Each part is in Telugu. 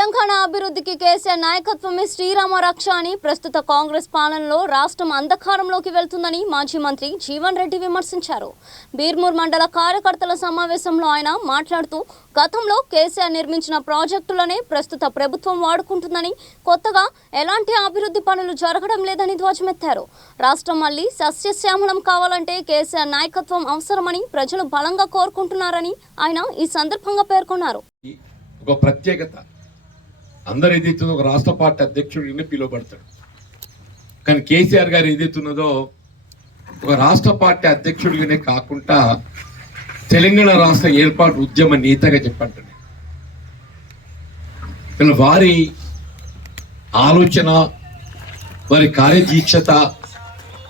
తెలంగాణ అభివృద్ధికి కేసీఆర్ నాయకత్వమే శ్రీరామ రక్ష అని ప్రస్తుత కాంగ్రెస్ పాలనలో రాష్ట్రం అంధకారంలోకి వెళ్తుందని మాజీ మంత్రి జీవన్ రెడ్డి విమర్శించారు. బీర్మూర్ మండల కార్యకర్తల సమావేశంలో ఆయన మాట్లాడుతూ గతంలో కేసీఆర్ నిర్మించిన ప్రాజెక్టులనే ప్రస్తుత ప్రభుత్వం వాడుకుంటుందని, కొత్తగా ఎలాంటి అభివృద్ధి పనులు జరగడం లేదని ధ్వజమెత్తారు. రాష్ట్రం మళ్లీ సస్యశ్యామలం కావాలంటే కేసీఆర్ నాయకత్వం అవసరమని ప్రజలు బలంగా కోరుకుంటున్నారని ఆయన ఈ సందర్భంగా పేర్కొన్నారు. ఒక ప్రత్యేకత అందరు ఏదైతుందో ఒక రాష్ట్ర పార్టీ అధ్యక్షుడిని పిలువబడతాడు, కానీ కేసీఆర్ గారు ఏదైతున్నదో ఒక రాష్ట్ర పార్టీ అధ్యక్షుడిగానే కాకుండా తెలంగాణ రాష్ట్ర ఏర్పాటు ఉద్యమ నేతగా చెప్పంటాడు. వారి ఆలోచన, వారి కార్యదీక్షత,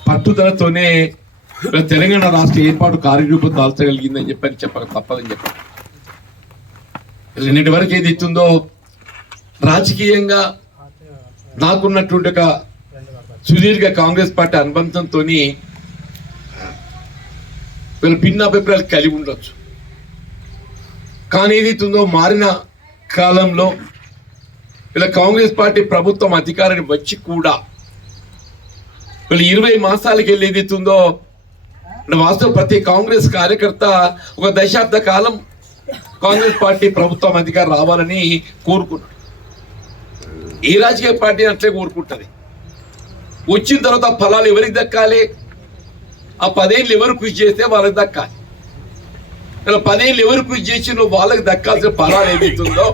పట్టుదలతోనే తెలంగాణ రాష్ట్ర ఏర్పాటు కార్యరూపం దాల్చగలిగిందని చెప్పక తప్పదని చెప్పారు. నిన్నటి వరకు ఏది ఇస్తుందో రాజకీయంగా నాకున్నటువంటి ఒక సుదీర్ఘ కాంగ్రెస్ పార్టీ అనుబంధంతో వీళ్ళు భిన్న అభిప్రాయాలు కలిగి ఉండొచ్చు, కానీ ఏదైతుందో మారిన కాలంలో వీళ్ళ కాంగ్రెస్ పార్టీ ప్రభుత్వం అధికారాన్ని వచ్చి కూడా వీళ్ళు 20 మాసాలకి వెళ్ళి ఏదైతుందో వాస్తవం ప్రతి కాంగ్రెస్ కార్యకర్త ఒక దశాబ్ద కాలం కాంగ్రెస్ పార్టీ ప్రభుత్వం అధికారం రావాలని కోరుకున్నాడు. ఏ రాజకీయ పార్టీ అట్లే కోరుకుంటుంది. వచ్చిన తర్వాత ఫలాలు ఎవరికి దక్కాలి? ఆ 10 ఏళ్ళు ఎవరు కృషి చేస్తే వాళ్ళకి దక్కాలి. ఇలా 10 ఏళ్ళు ఎవరు కృషి చేసినో వాళ్ళకి దక్కాల్సిన ఫలాలు ఏదైతుందో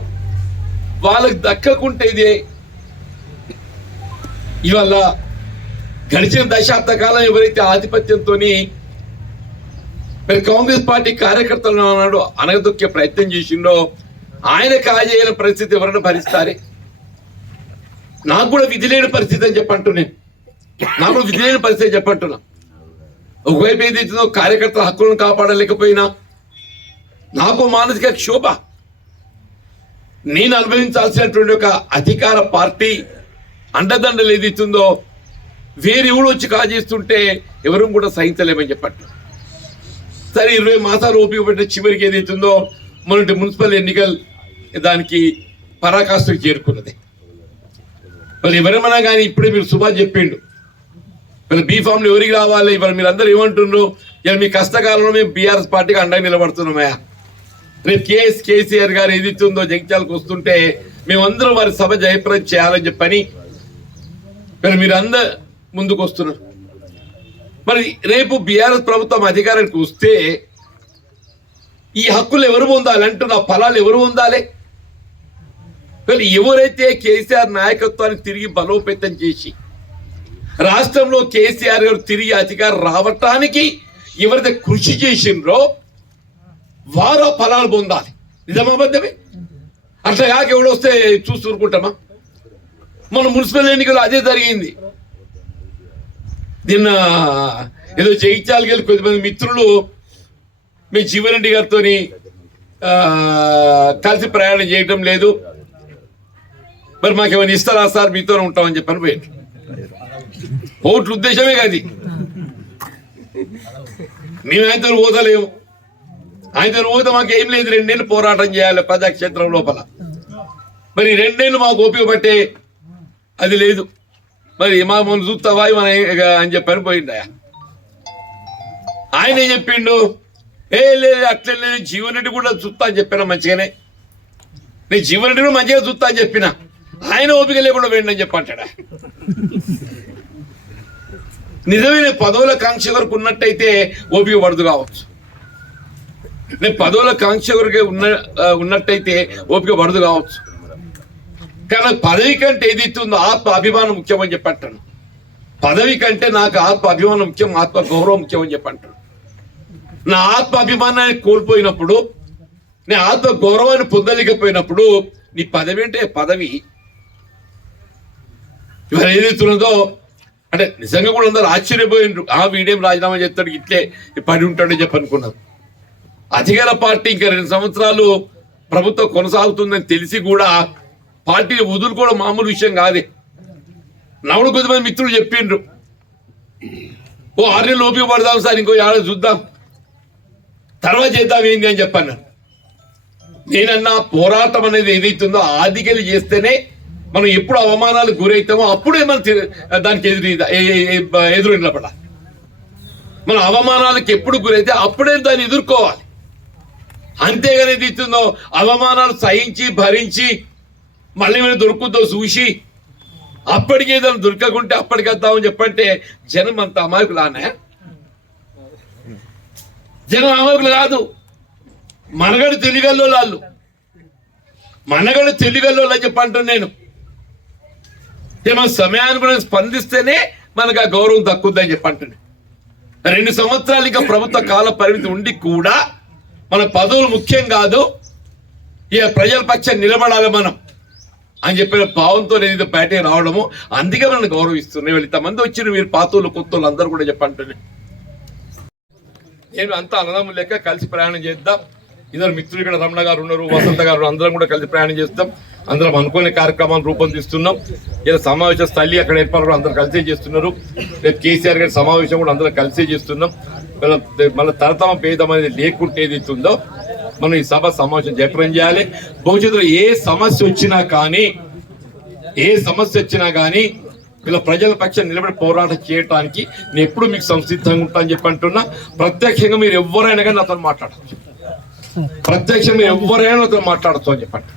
వాళ్ళకి దక్కకుంటే ఇదే ఇవాళ గడిచిన దశాబ్ద కాలం ఎవరైతే ఆధిపత్యంతో మరి కాంగ్రెస్ పార్టీ కార్యకర్తలు అన్నాడు అనగదొక్కే ప్రయత్నం చేసిండో ఆయన కాజేయని పరిస్థితి ఎవరైనా భరిస్తారే? నాకు కూడా విధి లేని పరిస్థితి అని చెప్పంటున్నా. నాకు కూడా విధి లేని పరిస్థితి చెప్పంటున్నా. ఒకవైపు ఏదైతుందో కార్యకర్తల హక్కులను కాపాడలేకపోయినా నాకు మానసిక క్షోభ, నేను అనుభవించాల్సినటువంటి ఒక అధికార పార్టీ అండదండలు ఏదైతుందో వేరే ఎవరు వచ్చి కాజేస్తుంటే ఎవరు కూడా సహించలేమని చెప్పట్టు. సరే 20 మాసాలు ఉపయోగపడిన చివరికి ఏదైతుందో మొన్నటి మున్సిపల్ ఎన్నికలు దానికి పరాకాష్ఠకు చేరుకున్నది. వాళ్ళు ఎవరేమన్నా కానీ ఇప్పుడే మీరు సుభాష్ చెప్పిండు, వీళ్ళ బీఫామ్లు ఎవరికి రావాలి? ఇవాళ మీరు అందరూ ఏమంటున్నారు? ఇలా మీ కష్టకాలంలో మేము బీఆర్ఎస్ పార్టీకి అండగా నిలబడుతున్నామయా. రేపు కేసీఆర్ గారు ఏదైతుందో జగిత్యాలకు వస్తుంటే మేమందరం వారి సభ జయప్రదం చేయాలని చెప్పని మీరు అందరు ముందుకు వస్తున్నారు. మరి రేపు బీఆర్ఎస్ ప్రభుత్వం అధికారానికి వస్తే ఈ హక్కులు ఎవరు పొందాలి అంటున్న ఫలాలు ఎవరు పొందాలి? ఎవరైతే కేసీఆర్ నాయకత్వాన్ని తిరిగి బలోపేతం చేసి రాష్ట్రంలో కేసీఆర్ గారు తిరిగి అధికారం రావటానికి ఎవరైతే కృషి చేసిండ్రో వారు ఫలాలు పొందాలి. నిజమాబద్ధమే? అట్లా కాక ఎవడు వస్తే చూస్తూరుకుంటామా? మన మున్సిపల్ ఎన్నికలు అదే జరిగింది. నిన్న ఏదో జగిత్యాలకి వెళ్ళి కొద్దిమంది మిత్రులు మీ జీవన్ రెడ్డి గారితో కలిసి ప్రయాణం చేయటం లేదు, మరి మాకేమైనా ఇస్తారా సార్, మీతోనే ఉంటామని చెప్పని పోయాడు. ఓట్ల ఉద్దేశమే కాదు, మేము ఆయనతో పోతలేము. ఆయనతో పోతే మాకు ఏం లేదు, 2 నెలలు పోరాటం చేయాలి ప్రజాక్షేత్రం లోపల. మరి 2 నెలలు మాకు ఓపిక అది లేదు. మరి మా మనం చూస్తావా మన అని చెప్పని పోయిందా? ఆయన ఏం చెప్పిండు? లేదు అట్లే లేదు, జీవన్ రెడ్డి కూడా చూస్తా అని చెప్పిన మంచిగానే, నేను జీవన్ రెడ్డి కూడా మంచిగా చూస్తా అని చెప్పిన, ఆయన ఓపిక లేకుండా పోయిండు అని చెప్పంటాడా? నిజమే, పదవుల కాంక్ష వరకు ఉన్నట్టయితే ఓపిక పడదు కావచ్చు. నేను పదవుల కాంక్ష వరకు ఉన్నట్టయితే ఓపిక పడదు కావచ్చు, కానీ పదవి కంటే ఏదైతుందో ఆత్మ అభిమానం ముఖ్యం అని చెప్పంటాను. పదవి కంటే నాకు ఆత్మ అభిమానం ముఖ్యం, ఆత్మ గౌరవం ముఖ్యం అని చెప్పంటాను. నా ఆత్మ అభిమానాన్ని కోల్పోయినప్పుడు, నేను ఆత్మ గౌరవాన్ని పొందలేకపోయినప్పుడు నీ పదవి అంటే పదవి ఇవాళ ఏదైతున్నదో అంటే నిజంగా కూడా అందరూ ఆశ్చర్యపోయినరు. వీడేం రాజీనామా చేస్తాడు, ఇట్లే పడి ఉంటాడని చెప్పనుకున్నారు. అధికార పార్టీ ఇంకా 2 సంవత్సరాలు ప్రభుత్వం కొనసాగుతుందని తెలిసి కూడా పార్టీని వదులుకోవడం మామూలు విషయం కాదే. నవ్వుడు కొద్దిమంది మిత్రులు చెప్పిండ్రు, 6 నెలలు ఓపిక పడదాం సార్, ఇంకో 6 చూద్దాం, తర్వాత చేద్దాం ఏంది అని చెప్పన్నారు. నేనన్నా పోరాటం అనేది ఏదైతుందో ఆదికెళ్ళి చేస్తేనే మనం ఎప్పుడు అవమానాలకు గురవుతామో అప్పుడే మనం దానికి ఎదురు నిలబడాలి. మనం అవమానాలకు ఎప్పుడు గురైతే అప్పుడే దాన్ని ఎదుర్కోవాలి. అంతేగాని ఏదైతుందో అవమానాలు సహించి భరించి మళ్ళీ ఏమైనా దొరుకుతుందో చూసి అప్పటికి ఏదైనా దొరకకుంటే అప్పటికి వద్దామని చెప్పంటే జనం అంత అమాయకులానే. జనం అమాయకులు కాదు, మనగడు తెలియగల్లో వాళ్ళు, మనగడు తెలియగల్లో అని చెప్పంటాను నేను. మన సమయానుగుణంగా స్పందిస్తేనే మనకు ఆ గౌరవం దక్కుద్దని చెప్పంటున్నాను. 2 సంవత్సరాలు ఇంకా ప్రభుత్వ కాల పరిమితి ఉండి కూడా మన పదవులు ముఖ్యం కాదు, ఇక ప్రజల పక్షాన్ని నిలబడాలి మనం అని చెప్పిన భావంతో ఏదైతే బయటకు రావడము, అందుకే మనం గౌరవిస్తున్నాయి. వీళ్ళు ఇంతమంది వచ్చిన మీరు పాతోళ్ళు కొత్తోళ్ళు అందరూ కూడా చెప్పంటున్నాను. నేను అంతా అన్నదమ్ములు లెక్క కలిసి ప్రయాణం చేద్దాం. ఇద్దరు మిత్రులు ఇక్కడ రమణ గారు ఉన్నారు, వసంత గారు, అందరం కూడా కలిసి ప్రయాణం చేస్తాం. అందరం అనుకునే కార్యక్రమాలు రూపొందిస్తున్నాం. ఇలా సమావేశ స్థలి అక్కడ ఏర్పాటు అందరూ కలిసే చేస్తున్నారు. రేపు కేసీఆర్ గారి సమావేశం కూడా అందరం కలిసే చేస్తున్నాం. మళ్ళీ తరతమ భేదం అనేది లేకుంటే ఏదైతుందో మనం ఈ సభ సమావేశం జయప్రదం చేయాలి. భవిష్యత్తులో ఏ సమస్య వచ్చినా కానీ ఇలా ప్రజల పక్షం నిలబడి పోరాటం చేయడానికి నేను ఎప్పుడు మీకు సంసిద్ధంగా ఉంటా అని చెప్పి అంటున్నా. ప్రత్యక్షంగా మీరు ఎవరైనా కానీ నాతో మాట్లాడచ్చు, ప్రత్యక్షంగా మీరు ఎవరైనా నాతో మాట్లాడచ్చు అని చెప్పండి.